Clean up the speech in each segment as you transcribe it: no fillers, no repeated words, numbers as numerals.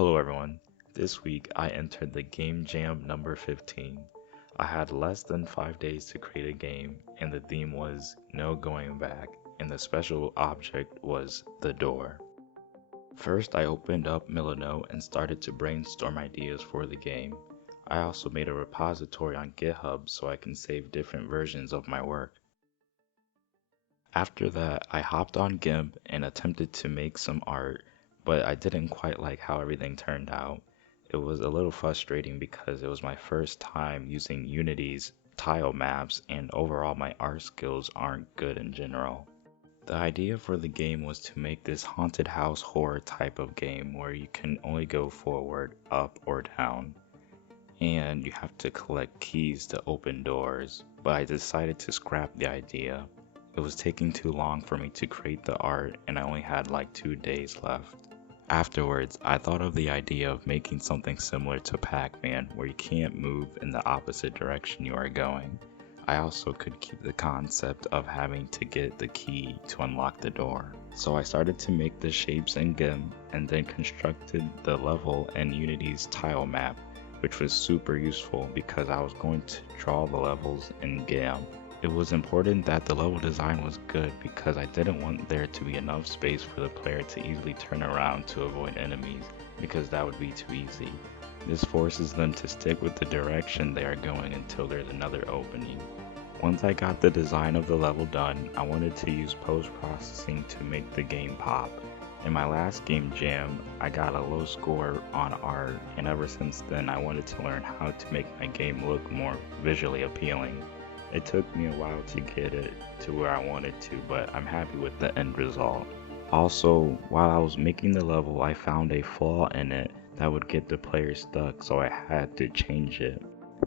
Hello everyone. This week I entered the Game Jam number 15. I had less than 5 days to create a game and the theme was no going back and the special object was the door. First I opened up Milano and started to brainstorm ideas for the game. I also made a repository on GitHub so I can save different versions of my work. After that, I hopped on GIMP and attempted to make some art, but I didn't quite like how everything turned out. It was a little frustrating because it was my first time using Unity's tile maps and overall my art skills aren't good in general. The idea for the game was to make this haunted house horror type of game where you can only go forward, up, or down, and you have to collect keys to open doors, but I decided to scrap the idea. It was taking too long for me to create the art and I only had like 2 days left. Afterwards, I thought of the idea of making something similar to Pac-Man where you can't move in the opposite direction you are going. I also could keep the concept of having to get the key to unlock the door. So I started to make the shapes in GIMP and then constructed the level in Unity's tile map, which was super useful because I was going to draw the levels in GIMP. It was important that the level design was good because I didn't want there to be enough space for the player to easily turn around to avoid enemies, because that would be too easy. This forces them to stick with the direction they are going until there's another opening. Once I got the design of the level done, I wanted to use post-processing to make the game pop. In my last game jam, I got a low score on art, and ever since then I wanted to learn how to make my game look more visually appealing. It took me a while to get it to where I wanted to, but I'm happy with the end result. Also, while I was making the level, I found a flaw in it that would get the player stuck, so I had to change it.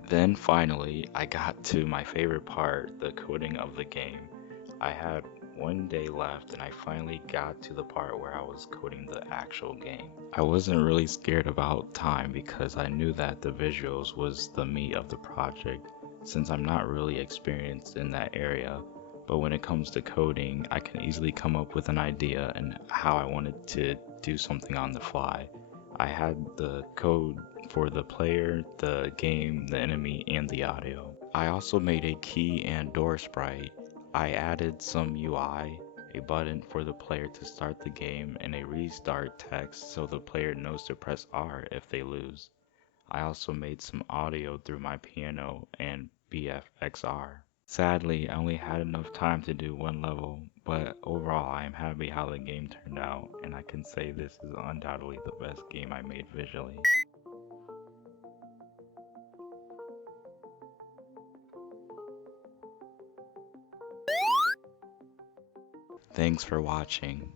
Then finally, I got to my favorite part, the coding of the game. I had 1 day left and I finally got to the part where I was coding the actual game. I wasn't really scared about time because I knew that the visuals was the meat of the project, since I'm not really experienced in that area, but when it comes to coding, I can easily come up with an idea and how I wanted to do something on the fly. I had the code for the player, the game, the enemy, and the audio. I also made a key and door sprite. I added some UI, a button for the player to start the game, and a restart text so the player knows to press R if they lose. I also made some audio through my piano and BFXR. Sadly, I only had enough time to do one level, but overall I am happy how the game turned out, and I can say this is undoubtedly the best game I made visually. Thanks for watching.